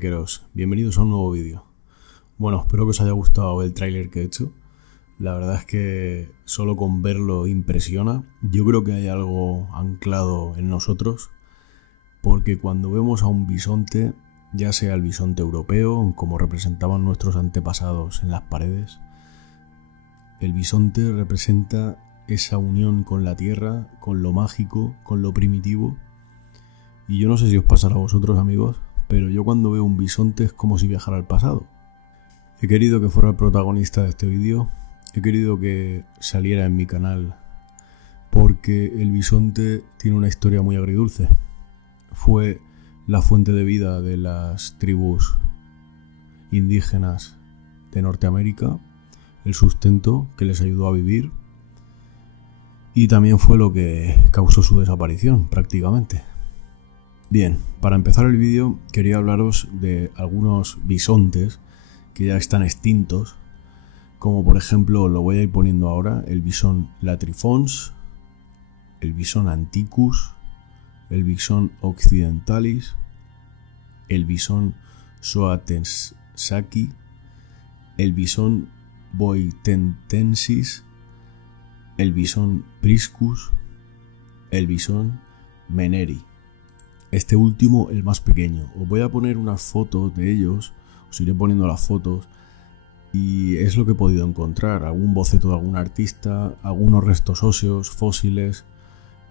Nequeros, bienvenidos a un nuevo vídeo. Bueno, espero que os haya gustado el tráiler que he hecho. La verdad es que solo con verlo impresiona. Yo creo que hay algo anclado en nosotros, porque cuando vemos a un bisonte, ya sea el bisonte europeo, como representaban nuestros antepasados en las paredes, el bisonte representa esa unión con la tierra, con lo mágico, con lo primitivo. Y yo no sé si os pasará a vosotros, amigos, pero yo cuando veo un bisonte es como si viajara al pasado. He querido que fuera el protagonista de este vídeo, he querido que saliera en mi canal, porque el bisonte tiene una historia muy agridulce. Fue la fuente de vida de las tribus indígenas de Norteamérica, el sustento que les ayudó a vivir, y también fue lo que causó su desaparición prácticamente. Bien, para empezar el vídeo quería hablaros de algunos bisontes que ya están extintos, como por ejemplo, lo voy a ir poniendo ahora, el bisón latrifons, el bisón anticus, el bisón occidentalis, el bisón soatensaki, el bisón boitentensis, el bisón priscus, el bisón meneri. Este último, el más pequeño. Os voy a poner unas fotos de ellos, os iré poniendo las fotos, y es lo que he podido encontrar. Algún boceto de algún artista, algunos restos óseos, fósiles,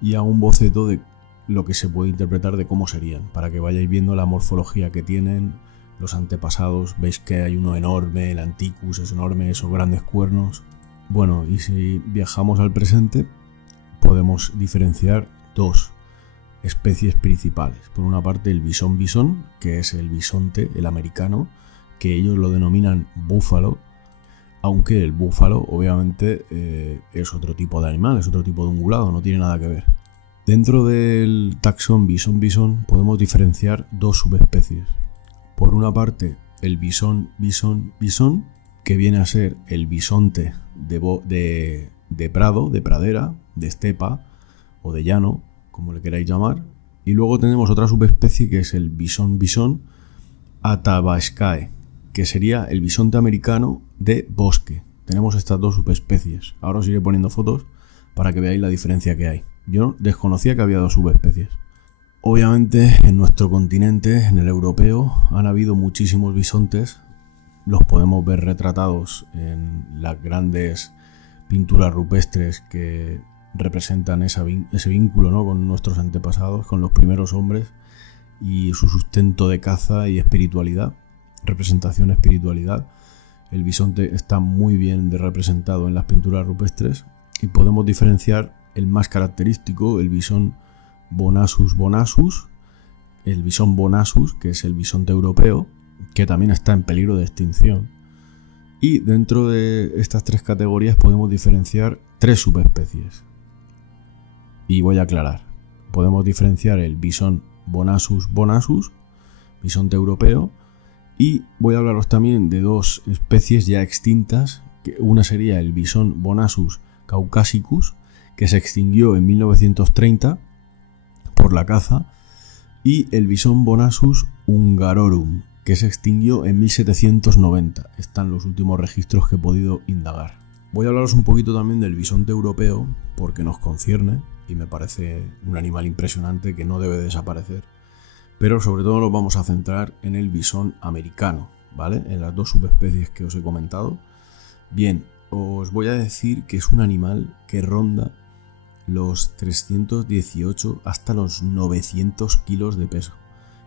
y algún boceto de lo que se puede interpretar de cómo serían, para que vayáis viendo la morfología que tienen, los antepasados. Veis que hay uno enorme, el anticus es enorme, esos grandes cuernos. Bueno, y si viajamos al presente, podemos diferenciar dos especies principales. Por una parte el bisón, que es el bisonte, el americano, que ellos lo denominan búfalo, aunque el búfalo obviamente es otro tipo de animal, es otro tipo de ungulado, no tiene nada que ver. Dentro del taxón bisón podemos diferenciar dos subespecies. Por una parte el bisón, que viene a ser el bisonte de prado, de pradera, de estepa o de llano, como le queráis llamar. Y luego tenemos otra subespecie que es el bisón athabascae, que sería el bisonte americano de bosque. Tenemos estas dos subespecies. Ahora os iré poniendo fotos para que veáis la diferencia que hay. Yo desconocía que había dos subespecies. Obviamente en nuestro continente, en el europeo, han habido muchísimos bisontes. Los podemos ver retratados en las grandes pinturas rupestres que representan ese vínculo, ¿no?, con nuestros antepasados, con los primeros hombres, y su sustento de caza y espiritualidad, representación espiritualidad. El bisonte está muy bien representado en las pinturas rupestres, y podemos diferenciar el más característico, el bisón bonasus, el bisón bonasus, que es el bisonte europeo, que también está en peligro de extinción. Y dentro de estas tres categorías podemos diferenciar tres subespecies. Y voy a aclarar. Podemos diferenciar el bisón bonasus, bisonte europeo, y voy a hablaros también de dos especies ya extintas. Una sería el bisón bonasus caucasicus, que se extinguió en 1930 por la caza, y el bisón bonasus hungarorum, que se extinguió en 1790. Están los últimos registros que he podido indagar. Voy a hablaros un poquito también del bisonte europeo, porque nos concierne y me parece un animal impresionante que no debe desaparecer. Pero sobre todo nos vamos a centrar en el bisón americano, ¿vale? En las dos subespecies que os he comentado. Bien, os voy a decir que es un animal que ronda los 318 hasta los 900 kilos de peso.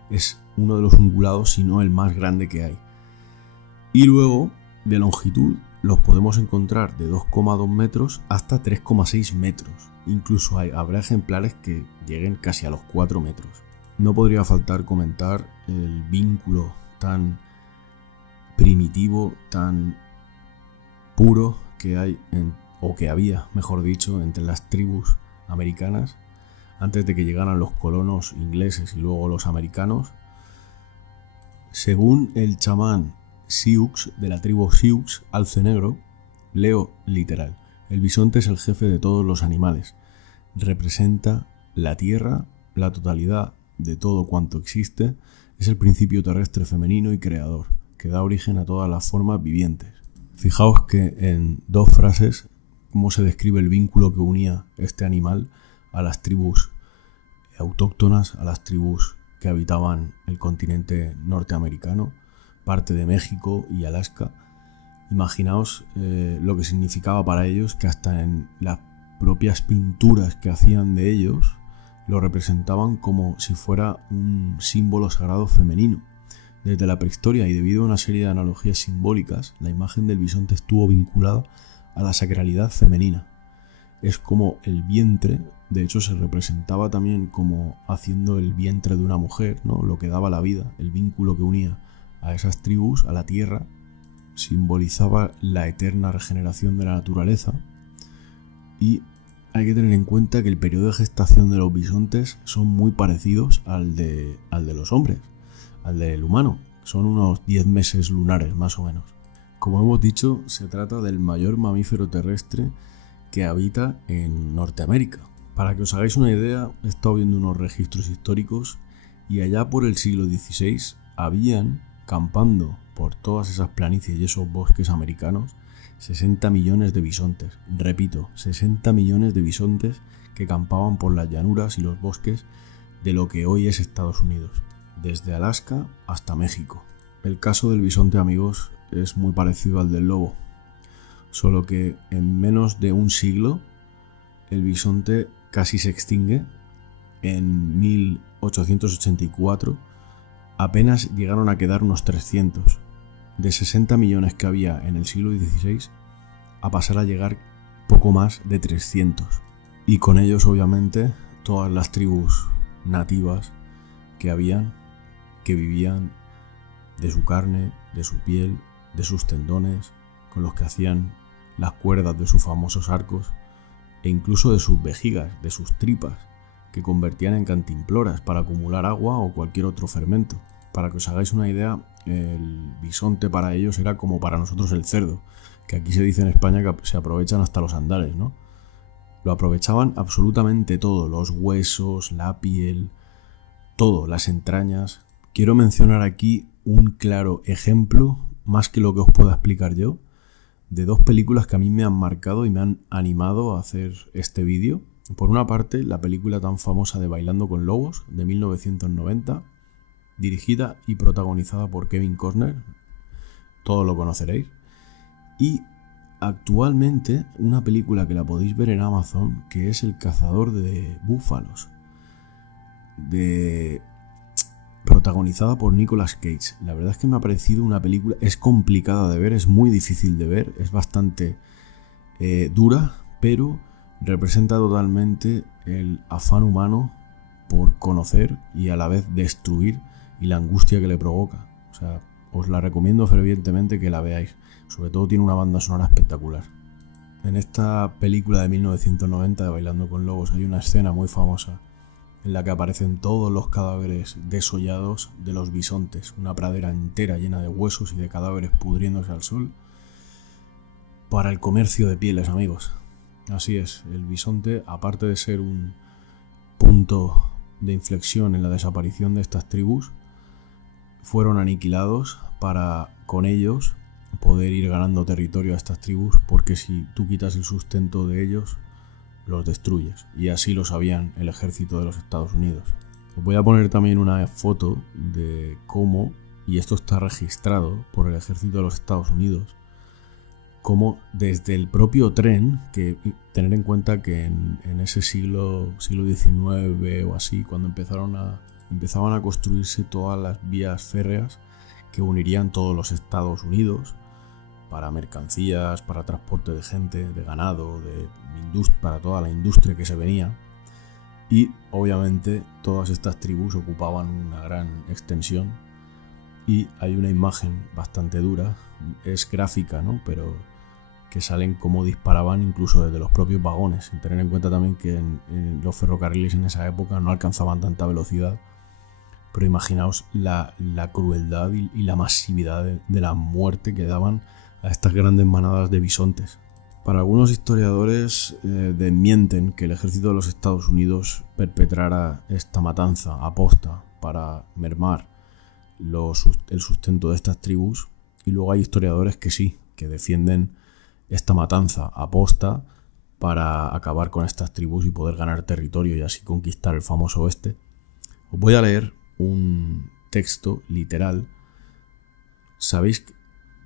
Es uno de los ungulados, si no el más grande que hay. Y luego, de longitud, los podemos encontrar de 2,2 metros hasta 3,6 metros. Incluso habrá ejemplares que lleguen casi a los 4 metros. No podría faltar comentar el vínculo tan primitivo, tan puro que hay, o que había, mejor dicho, entre las tribus americanas antes de que llegaran los colonos ingleses y luego los americanos. Según el chamán Sioux, de la tribu Sioux, alce negro, leo literal: el bisonte es el jefe de todos los animales, representa la tierra, la totalidad de todo cuanto existe, es el principio terrestre femenino y creador, que da origen a todas las formas vivientes. Fijaos que en 2 frases, cómo se describe el vínculo que unía este animal a las tribus autóctonas, a las tribus que habitaban el continente norteamericano, parte de México y Alaska. Imaginaos lo que significaba para ellos, que hasta en las propias pinturas que hacían de ellos lo representaban como si fuera un símbolo sagrado femenino. Desde la prehistoria y debido a una serie de analogías simbólicas, la imagen del bisonte estuvo vinculada a la sacralidad femenina. Es como el vientre, de hecho se representaba también como haciendo el vientre de una mujer, ¿no? Lo que daba la vida, el vínculo que unía a esas tribus, a la tierra, simbolizaba la eterna regeneración de la naturaleza. Y hay que tener en cuenta que el periodo de gestación de los bisontes son muy parecidos al de los hombres, al del humano. Son unos 10 meses lunares más o menos. Como hemos dicho, se trata del mayor mamífero terrestre que habita en Norteamérica. Para que os hagáis una idea, he estado viendo unos registros históricos y allá por el siglo XVI habían, campando por todas esas planicies y esos bosques americanos, 60 millones de bisontes. Repito, 60 millones de bisontes que campaban por las llanuras y los bosques de lo que hoy es Estados Unidos, desde Alaska hasta México. El caso del bisonte, amigos, es muy parecido al del lobo, solo que en menos de un siglo el bisonte casi se extingue. En 1884 apenas llegaron a quedar unos 300. De 60 millones que había en el siglo XVI a pasar a llegar poco más de 300. Y con ellos, obviamente, todas las tribus nativas que habían, que vivían de su carne, de su piel, de sus tendones, con los que hacían las cuerdas de sus famosos arcos, e incluso de sus vejigas, de sus tripas, que convertían en cantimploras para acumular agua o cualquier otro fermento. Para que os hagáis una idea, el bisonte para ellos era como para nosotros el cerdo, que aquí se dice en España que se aprovechan hasta los andares, ¿no? Lo aprovechaban absolutamente todo, los huesos, la piel, todo, las entrañas. Quiero mencionar aquí un claro ejemplo, más que lo que os pueda explicar yo, de 2 películas que a mí me han marcado y me han animado a hacer este vídeo. Por una parte, la película tan famosa de Bailando con Lobos, de 1990, dirigida y protagonizada por Kevin Costner, todos lo conoceréis. Y actualmente una película que la podéis ver en Amazon, que es El cazador de búfalos, protagonizada por Nicolas Cage. La verdad es que me ha parecido una película, es complicada de ver, es muy difícil de ver, es bastante dura, pero representa totalmente el afán humano por conocer y a la vez destruir, y la angustia que le provoca. O sea, os la recomiendo fervientemente que la veáis. Sobre todo tiene una banda sonora espectacular. En esta película de 1990 de Bailando con Lobos hay una escena muy famosa en la que aparecen todos los cadáveres desollados de los bisontes, una pradera entera llena de huesos y de cadáveres pudriéndose al sol, para el comercio de pieles, amigos. Así es, el bisonte, aparte de ser un punto de inflexión en la desaparición de estas tribus, fueron aniquilados para, con ellos, poder ir ganando territorio a estas tribus, porque si tú quitas el sustento de ellos, los destruyes. Y así lo sabían el ejército de los Estados Unidos. Os voy a poner también una foto de cómo, y esto está registrado por el ejército de los Estados Unidos, cómo desde el propio tren, que tener en cuenta que en ese siglo XIX o así, cuando empezaban a construirse todas las vías férreas que unirían todos los Estados Unidos para mercancías, para transporte de gente, de ganado, para toda la industria que se venía. Y obviamente todas estas tribus ocupaban una gran extensión, y hay una imagen bastante dura, es gráfica, ¿no? Pero que salen como disparaban incluso desde los propios vagones, sin tener en cuenta también que en los ferrocarriles en esa época no alcanzaban tanta velocidad. Pero imaginaos la crueldad y la masividad de la muerte que daban a estas grandes manadas de bisontes. Para algunos historiadores desmienten que el ejército de los Estados Unidos perpetrara esta matanza aposta para mermar el sustento de estas tribus, y luego hay historiadores que sí, que defienden esta matanza aposta para acabar con estas tribus y poder ganar territorio y así conquistar el famoso oeste. Os voy a leer un texto literal. Sabéis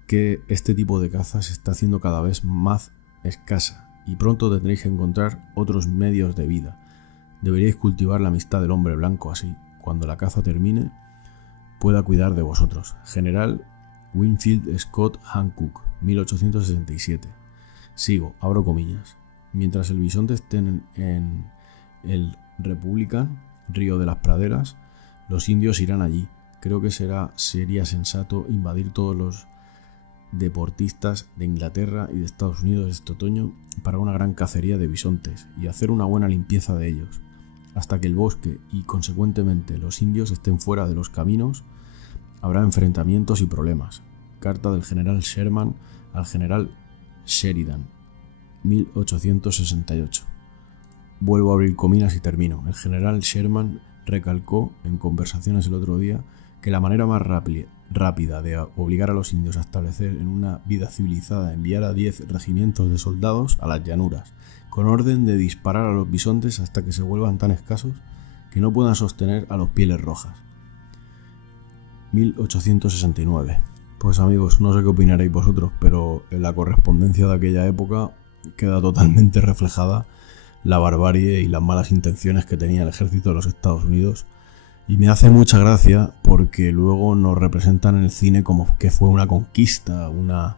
que este tipo de caza se está haciendo cada vez más escasa y pronto tendréis que encontrar otros medios de vida. Deberíais cultivar la amistad del hombre blanco, así, cuando la caza termine, pueda cuidar de vosotros. General Winfield Scott Hancock, 1867. Sigo, abro comillas. Mientras el bisonte esté en el Republican, Río de las Praderas, los indios irán allí. Creo que sería sensato invadir todos los deportistas de Inglaterra y de Estados Unidos este otoño para una gran cacería de bisontes y hacer una buena limpieza de ellos, hasta que el bosque y consecuentemente los indios estén fuera de los caminos. Habrá enfrentamientos y problemas. Carta del general Sherman al general Sheridan, 1868. Vuelvo a abrir comillas y termino. El general Sherman recalcó en conversaciones el otro día que la manera más rápida de obligar a los indios a establecer en una vida civilizada enviar a 10 regimientos de soldados a las llanuras, con orden de disparar a los bisontes hasta que se vuelvan tan escasos que no puedan sostener a los pieles rojas. 1869. Pues amigos, no sé qué opinaréis vosotros, pero en la correspondencia de aquella época queda totalmente reflejada la barbarie y las malas intenciones que tenía el ejército de los Estados Unidos. Y me hace mucha gracia porque luego nos representan en el cine como que fue una conquista, unos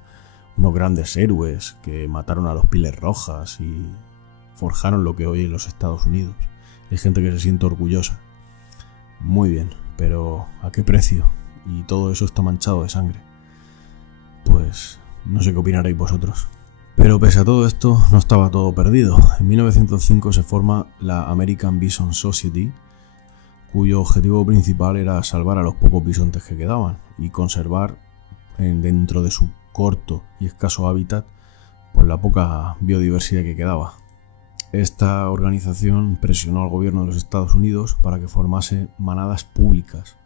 grandes héroes que mataron a los pieles rojas y forjaron lo que hoy es los Estados Unidos. Hay gente que se siente orgullosa. Muy bien, pero ¿a qué precio? Y todo eso está manchado de sangre. Pues no sé qué opinaréis vosotros. Pero pese a todo esto, no estaba todo perdido. En 1905 se forma la American Bison Society, cuyo objetivo principal era salvar a los pocos bisontes que quedaban y conservar dentro de su corto y escaso hábitat pues la poca biodiversidad que quedaba. Esta organización presionó al gobierno de los Estados Unidos para que formase manadas públicas.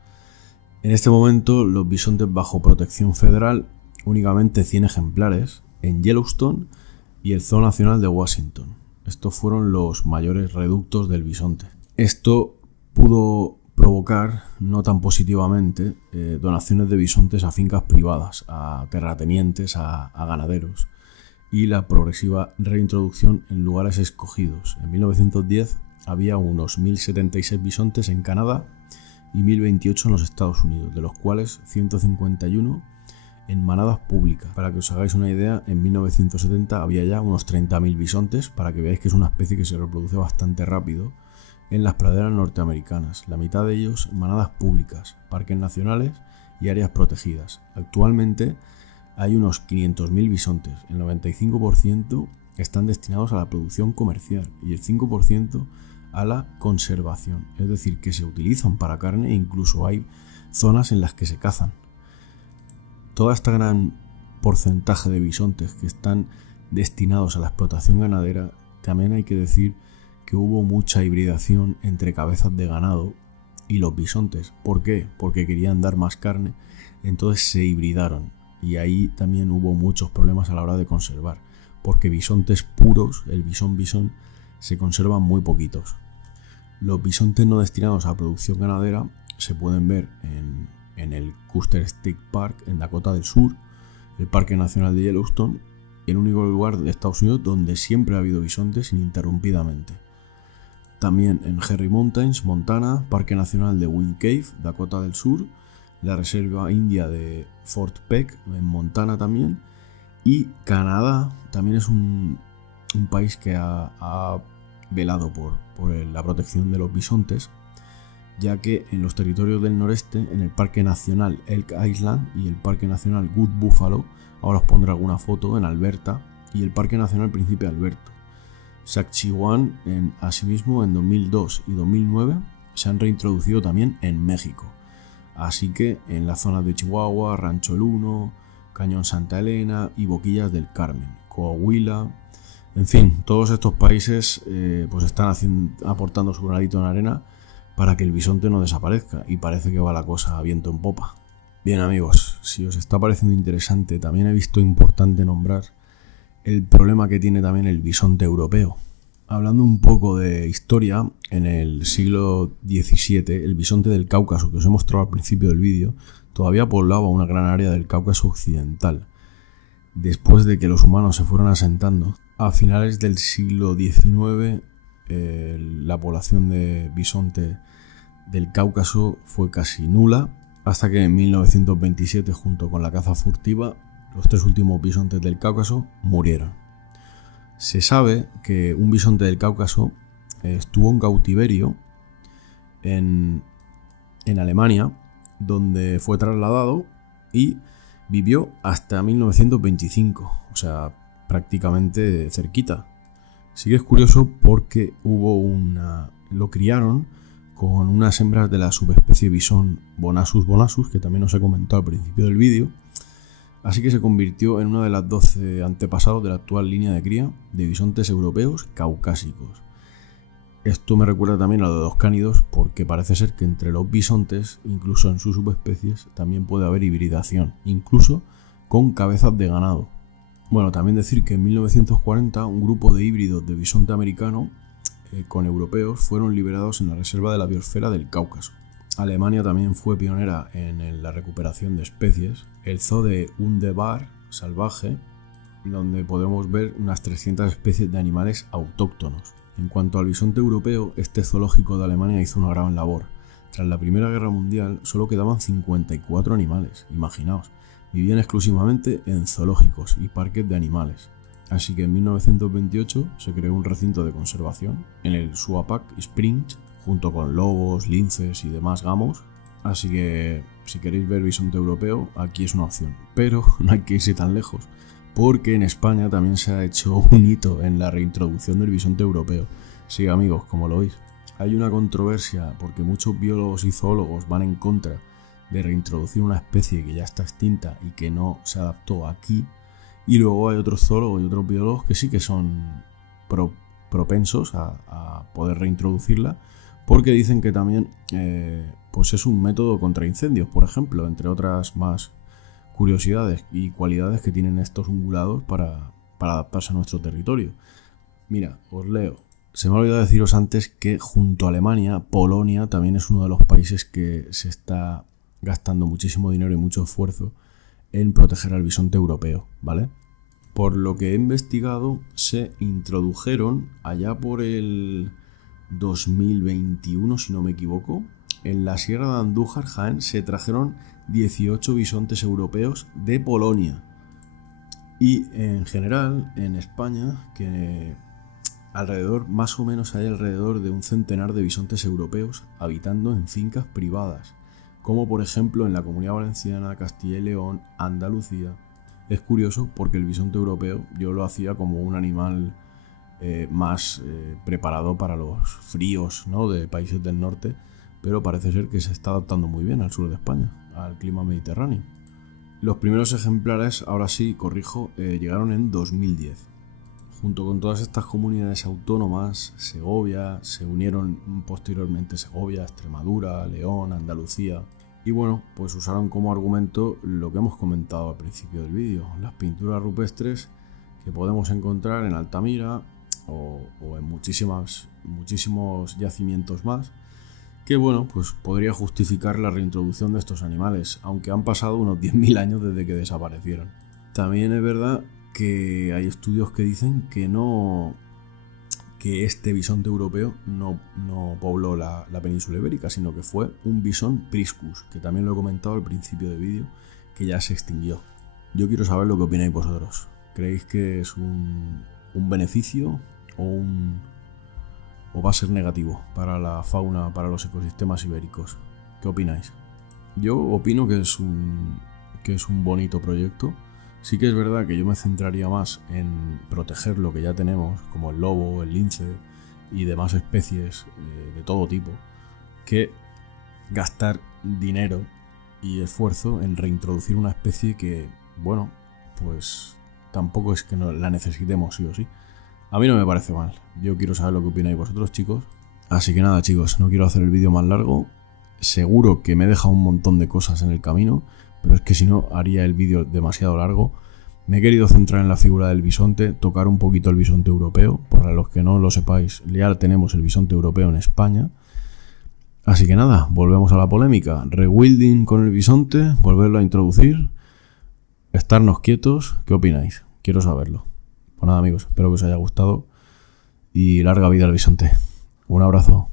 En este momento, los bisontes bajo protección federal, únicamente 100 ejemplares, en Yellowstone y el Zoo Nacional de Washington. Estos fueron los mayores reductos del bisonte. Esto pudo provocar, no tan positivamente, donaciones de bisontes a fincas privadas, a terratenientes, a ganaderos, y la progresiva reintroducción en lugares escogidos. En 1910 había unos 1076 bisontes en Canadá y 1028 en los Estados Unidos, de los cuales 151 en manadas públicas. Para que os hagáis una idea, en 1970 había ya unos 30.000 bisontes, para que veáis que es una especie que se reproduce bastante rápido en las praderas norteamericanas, la mitad de ellos en manadas públicas, parques nacionales y áreas protegidas. Actualmente hay unos 500.000 bisontes, el 95% están destinados a la producción comercial y el 5% a la conservación, es decir, que se utilizan para carne e incluso hay zonas en las que se cazan. Toda esta gran porcentaje de bisontes que están destinados a la explotación ganadera, también hay que decir que hubo mucha hibridación entre cabezas de ganado y los bisontes. ¿Por qué? Porque querían dar más carne, entonces se hibridaron y ahí también hubo muchos problemas a la hora de conservar, porque bisontes puros, el bisón, se conservan muy poquitos. Los bisontes no destinados a producción ganadera se pueden ver en el Custer State Park en Dakota del Sur, el Parque Nacional de Yellowstone, el único lugar de Estados Unidos donde siempre ha habido bisontes ininterrumpidamente. También en Henry Mountains, Montana, Parque Nacional de Wind Cave, Dakota del Sur, la Reserva India de Fort Peck, en Montana también, y Canadá también es un país que ha velado por la protección de los bisontes, ya que en los territorios del noreste, en el Parque Nacional Elk Island y el Parque Nacional Good Buffalo, ahora os pondré alguna foto, en Alberta, y el Parque Nacional Príncipe Alberto. Saskatchewan, asimismo, en 2002 y 2009 se han reintroducido también en México. Así que en las zonas de Chihuahua, Rancho El Uno, Cañón Santa Elena y Boquillas del Carmen, Coahuila, en fin, todos estos países pues están aportando su granito en arena para que el bisonte no desaparezca, y parece que va la cosa a viento en popa. Bien amigos, si os está pareciendo interesante, también he visto importante nombrar el problema que tiene también el bisonte europeo. Hablando un poco de historia, en el siglo XVII, el bisonte del Cáucaso, que os he mostrado al principio del vídeo, todavía poblaba una gran área del Cáucaso occidental. Después de que los humanos se fueron asentando, a finales del siglo XIX, la población de bisonte del Cáucaso fue casi nula, hasta que en 1927, junto con la caza furtiva, los 3 últimos bisontes del Cáucaso murieron. Se sabe que un bisonte del Cáucaso estuvo en cautiverio en Alemania, donde fue trasladado y vivió hasta 1925, o sea, prácticamente cerquita. Sí que es curioso porque lo criaron con unas hembras de la subespecie bisón Bonasus bonasus, que también os he comentado al principio del vídeo. Así que se convirtió en una de las 12 antepasados de la actual línea de cría de bisontes europeos caucásicos. Esto me recuerda también a lo de los cánidos, porque parece ser que entre los bisontes, incluso en sus subespecies, también puede haber hibridación, incluso con cabezas de ganado. Bueno, también decir que en 1940 un grupo de híbridos de bisonte americano con europeos fueron liberados en la reserva de la biosfera del Cáucaso. Alemania también fue pionera en la recuperación de especies. El zoo de Hundebar salvaje, donde podemos ver unas 300 especies de animales autóctonos. En cuanto al bisonte europeo, este zoológico de Alemania hizo una gran labor. Tras la Primera Guerra Mundial solo quedaban 54 animales, imaginaos. Vivían exclusivamente en zoológicos y parques de animales. Así que en 1928 se creó un recinto de conservación en el Suapak Springs, junto con lobos, linces y demás gamos. Así que si queréis ver bisonte europeo, aquí es una opción. Pero no hay que irse tan lejos, porque en España también se ha hecho un hito en la reintroducción del bisonte europeo. Sí amigos, como lo veis. Hay una controversia porque muchos biólogos y zoólogos van en contra de reintroducir una especie que ya está extinta y que no se adaptó aquí. Y luego hay otros zoólogos y otros biólogos que sí que son propensos a poder reintroducirla, porque dicen que también pues es un método contra incendios, por ejemplo, entre otras más curiosidades y cualidades que tienen estos ungulados para adaptarse a nuestro territorio. Mira, os leo. Se me ha olvidado deciros antes que junto a Alemania, Polonia también es uno de los países que se está gastando muchísimo dinero y mucho esfuerzo en proteger al bisonte europeo, ¿vale? Por lo que he investigado, se introdujeron allá por el 2021, si no me equivoco, en la Sierra de Andújar, Jaén, se trajeron 18 bisontes europeos de Polonia. Y en general, en España, que más o menos hay alrededor de un centenar de bisontes europeos habitando en fincas privadas, como por ejemplo en la Comunidad Valenciana, Castilla y León, Andalucía. Es curioso porque el bisonte europeo yo lo hacía como un animal más preparado para los fríos, ¿no?, de países del norte, pero parece ser que se está adaptando muy bien al sur de España, al clima mediterráneo. Los primeros ejemplares, ahora sí, corrijo, llegaron en 2010. Junto con todas estas comunidades autónomas, Segovia, se unieron posteriormente Segovia, Extremadura, León, Andalucía. Y bueno, pues usaron como argumento lo que hemos comentado al principio del vídeo, las pinturas rupestres que podemos encontrar en Altamira o en muchísimos yacimientos más, que bueno, pues podría justificar la reintroducción de estos animales, aunque han pasado unos 10.000 años desde que desaparecieron. También es verdad que hay estudios que dicen que este bisonte europeo no pobló la península ibérica, sino que fue un bisón priscus, que también lo he comentado al principio del vídeo, que ya se extinguió. Yo quiero saber lo que opináis vosotros. ¿Creéis que es un beneficio o va a ser negativo para la fauna, para los ecosistemas ibéricos? ¿Qué opináis? Yo opino que es un bonito proyecto. Sí que es verdad que yo me centraría más en proteger lo que ya tenemos, como el lobo, el lince y demás especies de todo tipo, que gastar dinero y esfuerzo en reintroducir una especie que, bueno, pues tampoco es que no la necesitemos sí o sí. A mí no me parece mal. Yo quiero saber lo que opináis vosotros, chicos. Así que nada, chicos, no quiero hacer el vídeo más largo. Seguro que me he dejado un montón de cosas en el camino, pero es que si no haría el vídeo demasiado largo. Me he querido centrar en la figura del bisonte, tocar un poquito el bisonte europeo. Para los que no lo sepáis, ya tenemos el bisonte europeo en España. Así que nada, volvemos a la polémica. Rewilding con el bisonte, volverlo a introducir, estarnos quietos. ¿Qué opináis? Quiero saberlo. Pues nada, amigos, espero que os haya gustado y larga vida al bisonte. Un abrazo.